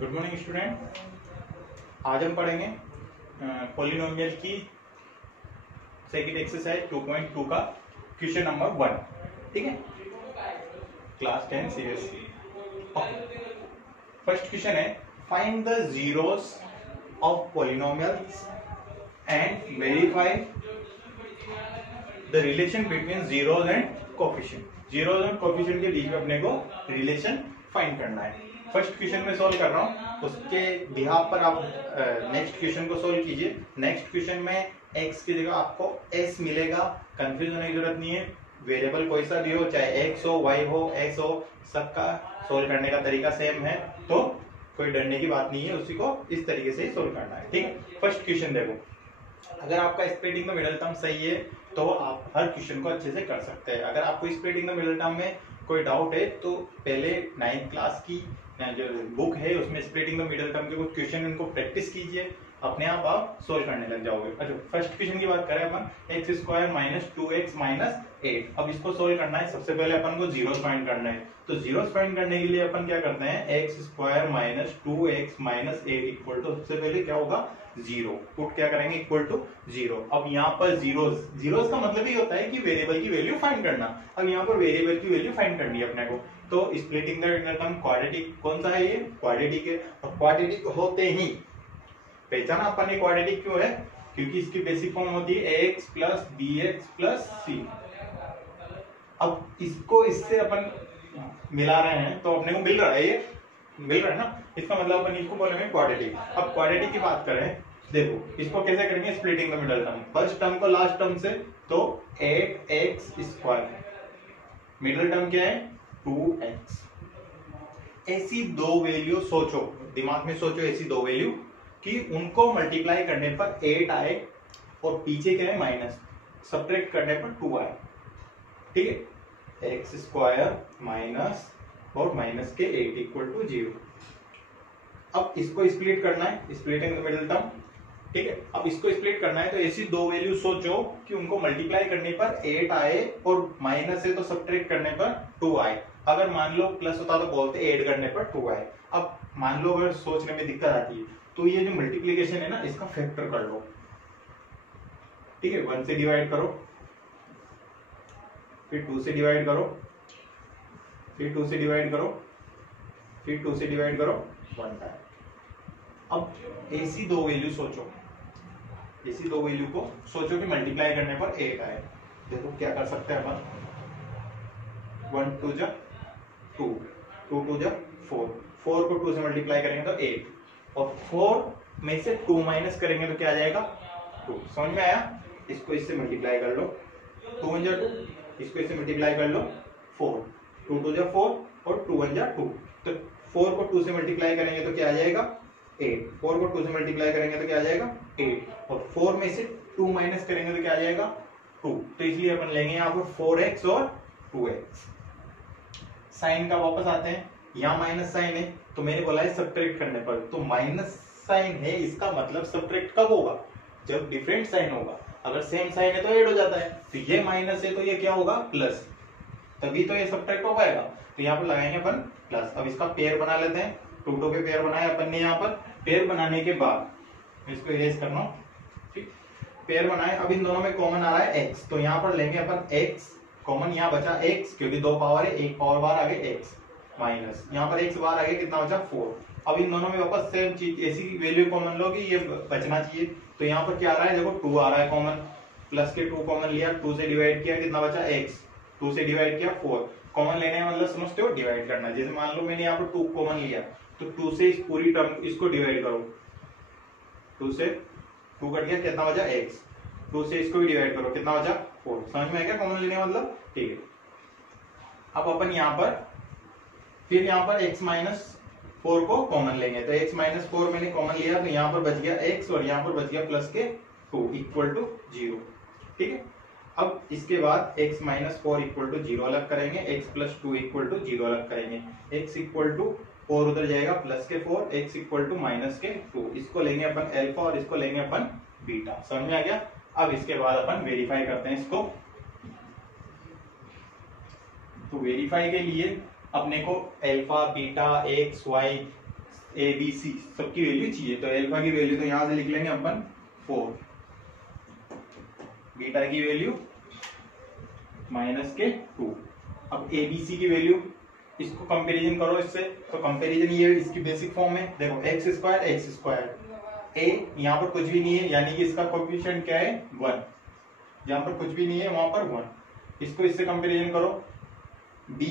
Good morning student. आज हम पढ़ेंगे पॉलिनोमियल की सेकंड एक्सरसाइज 2.2 का क्वेश्चन नंबर 1। ठीक है, क्लास 10 सीरियसली। फर्स्ट क्वेश्चन है, find the zeros of polynomials and verify the relation between zeros and coefficient. Zeros and coefficient के बीच में अपने को रिलेशन फाइंड करना है। फर्स्ट क्वेश्चन में सोल्व कर रहा हूं, उसके बिहाफ पर आप नेक्स्ट क्वेश्चन को सोल्व कीजिए। नेक्स्ट क्वेश्चन में x की जगह आपको s मिलेगा, कंफ्यूज होने की जरूरत नहीं है। वेरिएबल कोई सा भी हो, चाहे x हो, y हो, s हो, सबका सोल्व करने का तरीका सेम है, तो कोई डरने की बात नहीं है। उसी को इस तरीके से सोल्व करना है। ठीक है, फर्स्ट क्वेश्चन देखो, अगर आपका स्प्लिटिंग द मिडिल टर्म सही है तो आप हर क्वेश्चन को अच्छे से कर सकते हैं। अगर आपको स्प्लिटिंग द मिडिल टर्म में कोई डाउट है तो पहले 9th क्लास की जो बुक है उसमें स्प्लिटिंग द मिडिल टर्म के कुछ क्वेश्चन इनको प्रैक्टिस कीजिए, अपने आप सोल्व करने लग जाओगे। अच्छा, फर्स्ट क्वेश्चन की बात करें अपन, x square minus 2x minus 8। अब इसको सोल्व करना है, सबसे पहले अपन को जीरोस फाइंड करना है। तो जीरोस फाइंड करने के लिए अपन क्या करते हैं, x square minus 2x minus 8 equal to, सबसे पहले क्या होगा, जीरो। पुट क्या करेंगे, इक्वल टू जीरो। अब यहाँ पर जीरोस का मतलब ही होता है कि वेरिएबल की वैल्यू फाइंड करना। अब यहाँ पर वेरिएबल की वैल्यू फाइंड करनी है अपने को, तो splitting the middle term quadratic कौन सा है, ये क्वाड्रेटिक है। और क्वाड्रेटिक होते ही पहचाना अपन ने क्वाड्रेटिक क्यों है, क्योंकि इसकी बेसिक फॉर्म होती है x plus b x plus c. अब इसको इससे अपन मिला रहे हैं तो अपने को मिल रहा है, ये मिल रहा है ना, इसका मतलब अपन इसको बोलेंगे क्वाड्रेटिक। अब क्वाड्रेटिक की बात करें, देखो इसको कैसे करेंगे, splitting the middle term, first term को लास्ट टर्म से, तो 8x स्क्वायर, मिडिल टर्म क्या है 2x। ऐसी दो वैल्यू सोचो, दिमाग में सोचो ऐसी दो वैल्यू कि उनको मल्टीप्लाई करने पर 8 आए और पीछे क्या है माइनस, सब्ट्रैक्ट करने पर 2 आए। ठीक है, x स्क्वायर माइनस और माइनस के 8 इक्वल टू 0। अब इसको स्प्लिट करना है, स्प्लिटिंग द मिडिल टर्म। ठीक है, अब इसको स्प्लिट करना है तो ऐसी दो वैल्यू सोचो कि उनको मल्टीप्लाई करने पर 8 आए और माइनस है तो सब्ट्रैक्ट करने पर 2 आए। अगर मान लो प्लस होता तो बोलते ऐड करने पर 2 आए। अब मान लो अगर सोचने में दिक्कत आती है तो ये जो मल्टीप्लीकेशन है ना, इसका फैक्टर कर लो। ठीक है, 1 से डिवाइड करो, फिर 2 से डिवाइड करो, फिर 2 से डिवाइड करो, फिर 2 से डिवाइड करो 1 टाइम। अब ऐसी दो वैल्यू सोचो, ऐसी दो वैल्यू को सोचो कि मल्टीप्लाई करने पर 8 आए। देखो क्या कर सकते हैं अपन, 1 2 जा 2, 2 2 जा 4, 4 को 2 से मल्टीप्लाई करेंगे तो 8, और 4 में से 2 माइनस करेंगे तो क्या आ जाएगा 2। समझ में आया, इसको इससे मल्टीप्लाई कर लो, 2 1 जा 2, इसको इससे मल्टीप्लाई कर लो 4, 2 2 जा 4 और 2 1 जा 2। तो 4 को 2 से मल्टीप्लाई करेंगे तो क्या आ जाएगा 8, 4 को 2 से मल्टीप्लाई करेंगे तो क्या आ जाएगा 8, और 4 में से 2 माइनस करेंगे तो क्या आ जाएगा 2। तो इसलिए अपन लेंगे यहाँ पर 4x और 2x। साइन का वापस आते हैं, यहाँ माइनस साइन है तो मैंने बोला है सब्ट्रैक्ट करने पर, तो माइनस साइन है, इसका मतलब सब्ट्रैक्ट कब होगा, जब डिफरेंट साइन होगा। अगर सेम साइन है तो ऐड हो जाता है, तो ये माइनस है तो ये क्या होगा प्लस, तभी तो ये सब्ट्रैक्ट हो पाएगा। तो यहाँ पर लगाएंगे अपन प्लस। अब इसका पेयर बना लेते हैं, 2 2 के पेयर बनाए अपन ने। यहाँ पर पेयर बनाने के बाद इसको इरेज करना, ठीक, पेयर बनाए। अब इन दोनों में कॉमन आ रहा है x, तो यहाँ पर लेंगे अपन x कॉमन, यहाँ बचा x क्योंकि 2 पावर है, 1 पावर बाहर आ गए x माइनस, यहाँ पर x बाहर आ गया, कितना बचा 4। अब इन दोनों में वापस सेम चीज, ऐसी वैल्यू कॉमन लो कि ये बचना चाहिए। तो यहाँ पर क्या आ रहा है, देखो 2 आ रहा है कॉमन, प्लस के 2 कॉमन लिया, 2 से डिवाइड किया, कितना बचा x, 2 से डिवाइड किया 4। कॉमन लेने का मतलब समझते हो, डिवाइड करना। जैसे मान लो मैंने यहाँ पर 2 कॉमन लिया तो 2 से इस पूरी टर्म इसको डिवाइड करो, 2 से 2 कट गया, कितना बचा x, 2 से इसको भी डिवाइड करो, कितना बचा 4। समझ में आ गया कॉमन लेने का मतलब, ठीक है। अब अपन यहाँ पर फिर यहाँ पर x माइनस 4 को कॉमन लेंगे, तो x माइनस 4 मैंने कॉमन लिया तो यहाँ पर बच गया x और यहाँ पर बच गया प्लस के 2 इक्वल टू 0। ठीक है, अब इसके बाद x माइनस 4 इक्वल टू 0 अलग करेंगे, x प्लस 2 इक्वल टू 0 अलग करेंगे, x इक्वल टू 4 उधर जाएगा प्लस के 4, x इक्वल टू माइनस के 2। इसको लेंगे अपन अल्फा और इसको लेंगे अपन बीटा। समझ में आ गया। अब इसके बाद अपन वेरीफाई करते हैं इसको। तो वेरीफाई के लिए अपने को alpha beta X Y A B C सबकी वैल्यू चाहिए। तो अल्फा की वैल्यू तो यहां से लिख लेंगे अपन 4, बीटा की वैल्यू -2। अब ए बी सी की वैल्यू इसको कंपैरिजन करो इससे, तो कंपैरिजन ये इसकी बेसिक फॉर्म है। देखो एक्स स्क्वायर ए यहाँ पर कुछ भी नहीं है, यानी कि इसका कोएफिशिएंट क्या है 1, जहां पर कुछ भी नहीं है वहां पर 1। इसको इससे कंपैरिजन करो b,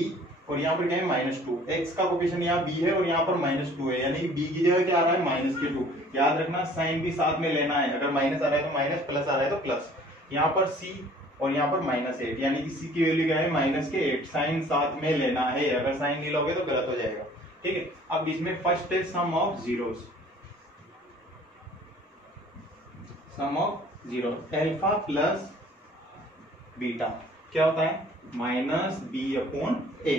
और यहाँ पर क्या है -2। x का कोएफिशिएंट यहाँ b है और यहाँ पर -2 है, यानी कि b की जगह क्या आ रहा है -2। याद रखना साइन भी साथ में लेना है, अगर माइनस आ रहा है तो माइनस, प्लस आ रहा है तो प्लस। यहाँ पर c और यहाँ पर -8, यानी कि c की वैल्यू क्या है -8। साइन साथ में लेना है, अगर साइन नहीं लोगे तो गलत हो जाएगा। ठीक है, अब इसमें फर्स्ट है sum of zeros, sum of zero alpha plus beta क्या होता है -b/a,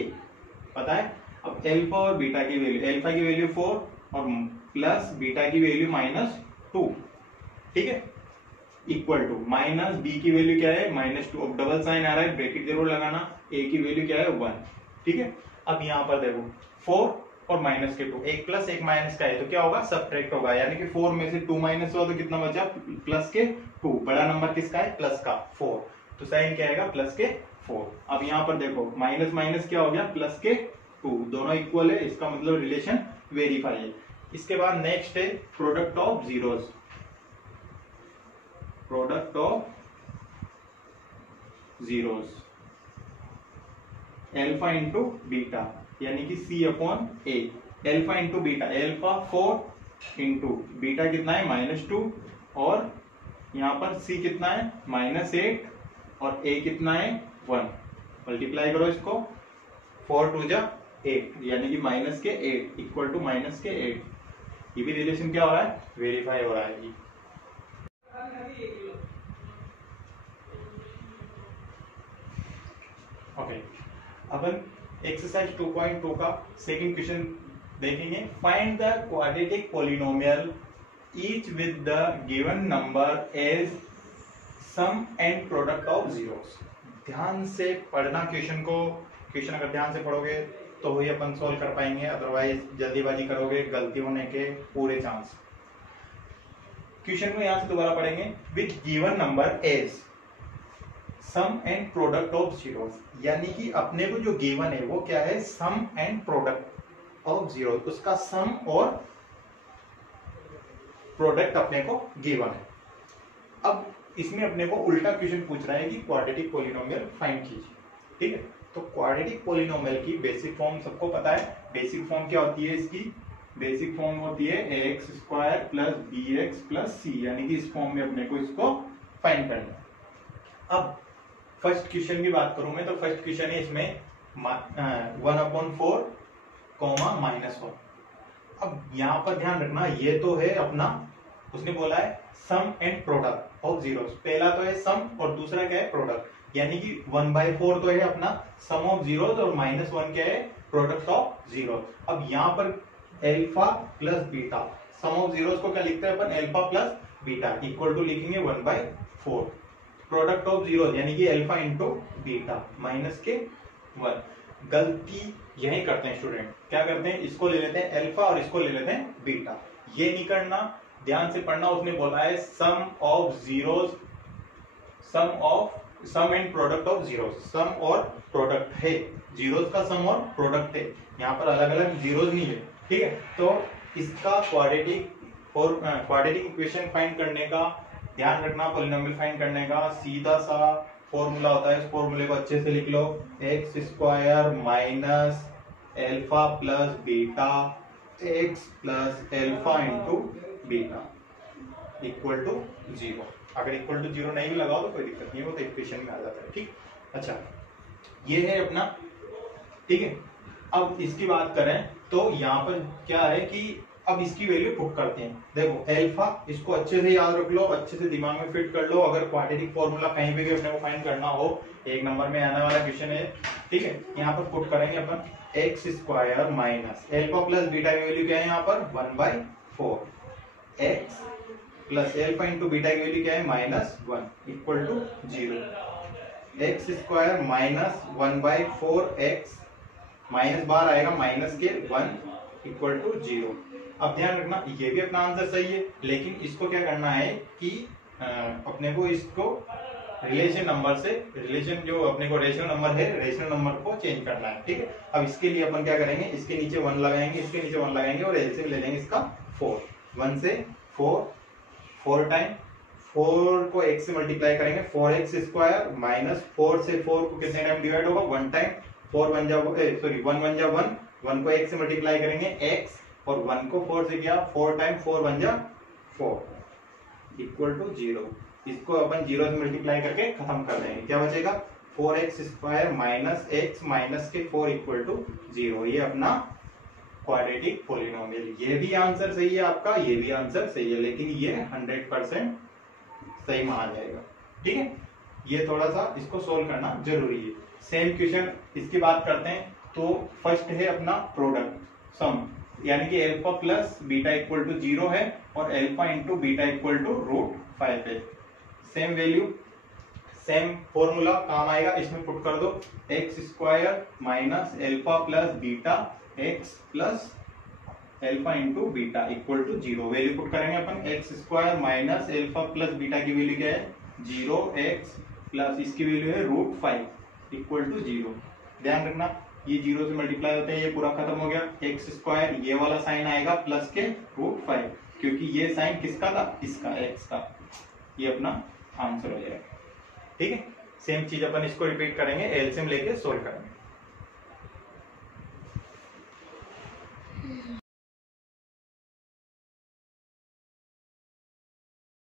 पता है। अब अल्फा और बीटा की वैल्यू, अल्फा की वैल्यू 4 और प्लस बीटा की वैल्यू -2, ठीक है, इक्वल टू -b की वैल्यू क्या है -2। अब डबल साइन आ रहा है, ब्रैकेट जरूर लगाना। a की वैल्यू क्या है 1, ठीक है। अब यहाँ पर देखो 4 और -2, एक प्लस एक माइनस का है तो क्या होगा सबट्रैक्ट होगा, यानी कि 4 में से 2 माइनस हुआ तो कितना बचा +2। बड़ा नंबर किसका है प्लस का 4, तो साइन क्या आएगा +4। अब यहाँ पर देखो माइनस माइनस क्या हो गया +2, दोनों इक्वल है, इसका मतलब रिलेशन वेरीफाई है। इसके बाद नेक्स्ट है product of zeros, product of zeros alpha into beta, यानी कि c/a, alpha into beta, alpha 4 into beta कितना है -2, और यहाँ पर c कितना है -8 और a कितना है 1। मल्टीप्लाई करो इसको, 4 2 जा 8, यानी कि -8 इक्वल टू -8। ये भी रिलेशन क्या हो रहा है वेरीफाई हो रहा है। ओके, अपन एक्सरसाइज 2.2 का सेकंड क्वेश्चन देखेंगे। Find the quadratic polynomial each with the given number as sum and product of zeros. ध्यान से पढ़ना क्वेश्चन को, क्वेश्चन अगर ध्यान से पढ़ोगे तो ही अपन सोल्व कर पाएंगे, अदरवाइज जल्दीबाजी करोगे गलती होने के पूरे चांस। क्वेश्चन को यहां से दोबारा पढ़ेंगे। With given number as sum and product of zeros, यानी कि अपने को जो गिवन है वो क्या है सम एंड प्रोडक्ट ऑफ जीरो, उसका सम और प्रोडक्ट अपने को गिवन है। अब इसमें अपने को उल्टा क्वेश्चन पूछ रहा है कि क्वाड्रेटिक पॉलिनोमियल फाइंड कीजिए, ठीक है। तो क्वाड्रेटिक पॉलिनोमियल की बेसिक फॉर्म सबको पता है। बेसिक फॉर्म क्या होती है इसकी, बेसिक फॉर्म होती है ax² + bx + c, यानी कि इस फॉर्म में अपने को इसको फाइंड करना है। अब फर्स्ट क्वेश्चन की बात करूं मैं, तो फर्स्ट क्वेश्चन है इसमें 1/4 -1। अब यहां पर ध्यान रखना, ये तो है अपना, उसने बोला है सम एंड प्रोडक्ट ऑफ जीरोस। पहला तो है सम और दूसरा क्या है प्रोडक्ट, यानी कि 1/4 तो है अपना सम ऑफ जीरोस और -1 क्या है प्रोडक्ट ऑफ जीरो। अब यहाँ पर alpha plus beta, sum of zeros को क्या लिखते हैं अपन alpha plus beta, equal to लिखेंगे 1/4। प्रोडक्ट ऑफ जीरो यानी कि अल्फा इंटू बीटा -1। गलती यही करते हैं स्टूडेंट, क्या करते हैं इसको ले लेते हैं अल्फा और इसको ले लेते हैं बीटा। ये नहीं करना, ध्यान से पढ़ना। उसने बोला है sum of zeros, sum and product of zeros, sum और प्रोडक्ट है, जीरोस का सम और प्रोडक्ट है, यहाँ पर अलग अलग जीरोस नहीं है, ठीक है। तो इसका क्वाड्रेटिक इक्वेशन फाइंड करने का ध्यान रखना, पॉलिनोमियल फाइंड करने का सीधा सा फॉर्मूला होता है। इस फॉर्मूले को अच्छे से लिख लो, x² minus alpha plus beta x plus alpha into beta equal to 0। अगर इक्वल टू 0 नहीं भी लगाओ तो कोई दिक्कत नहीं है, वो तो इक्वेशन में आ जाता है, ठीक। अच्छा, ये है अपना, ठीक है। अब इसकी बात करें तो यहाँ पर क्या है कि अब इसकी वैल्यू पुट करते हैं। देखो अल्फा, इसको अच्छे से याद रख लो, अच्छे से दिमाग में फिट कर लो। अगर क्वाड्रेटिक फॉर्मूला कहीं पे भी अपने को फाइंड करना हो, 1 नंबर में आने वाला क्वेश्चन है, ठीक है। यहाँ पर पुट करेंगे अपन x² minus alpha plus beta की वैल्यू क्या है यहाँ पर 1/4, x plus alpha into beta की वैल्यू क्या है -1 equal to 0। x² minus 1/4x minus बार आएगा -1 इक्वल टू 0। अब ध्यान रखना ये भी अपना आंसर सही है, लेकिन इसको क्या करना है कि अपने को इसको रिलेशन नंबर से, रिलेशन जो अपने को रेशनल नंबर है, रेशनल नंबर को चेंज करना है। ठीक है, अब इसके लिए अपन क्या करेंगे, इसके नीचे 1 लगाएंगे, इसके नीचे 1 लगाएंगे और एलसीएम ले लेंगे इसका 4। 1 से 4 टाइम 4 को x से मल्टीप्लाई करेंगे, 4x स्क्वायर माइनस 4 से 4 को कितने टाइम डिवाइड होगा, 1 टाइम। 4 1 जा 1 को x से मल्टीप्लाई करेंगे x और 1 को 4 से किया 4 टाइम 4 1 जा 4 इक्वल टू 0। इसको अपन 0 से मल्टीप्लाई करके खत्म कर देंगे, क्या बचेगा 4x square minus x minus के 4 इक्वल टू 0। ये अपना क्वाड्रेटिक पॉलिनोमियल। ये भी आंसर सही है आपका, ये भी आंसर सही है, लेकिन ये 100% सही माना जाएगा। ठीक है, ये थोड़ा सा इसको सोल्व करना जरूरी है। सेम क्वेश्चन इसकी बात करते हैं, तो फर्स्ट है अपना प्रोडक्ट सम, यानी कि alpha plus beta equal to 0 है और alpha into beta equal to √5 है। सेम वैल्यू, सेम फॉर्मूला काम आएगा, इसमें पुट कर दो x square minus alpha plus beta x plus alpha into beta equal to 0। Value put करेंगे अपन, x square minus alpha plus beta की value क्या है 0x प्लस इसकी वैल्यू है √5 इक्वल टू 0। ध्यान रखना ये 0 से मल्टीप्लाई होते हैं, ये पूरा खत्म हो गया। एक्स स्क्वायर ये वाला साइन आएगा प्लस के √5, क्योंकि ये साइन किसका था, इसका एक्स का। ये अपना आंसर हो जाएगा। ठीक है, सेम चीज अपन इसको रिपीट करेंगे, एलसीएम लेके सोल्व करेंगे।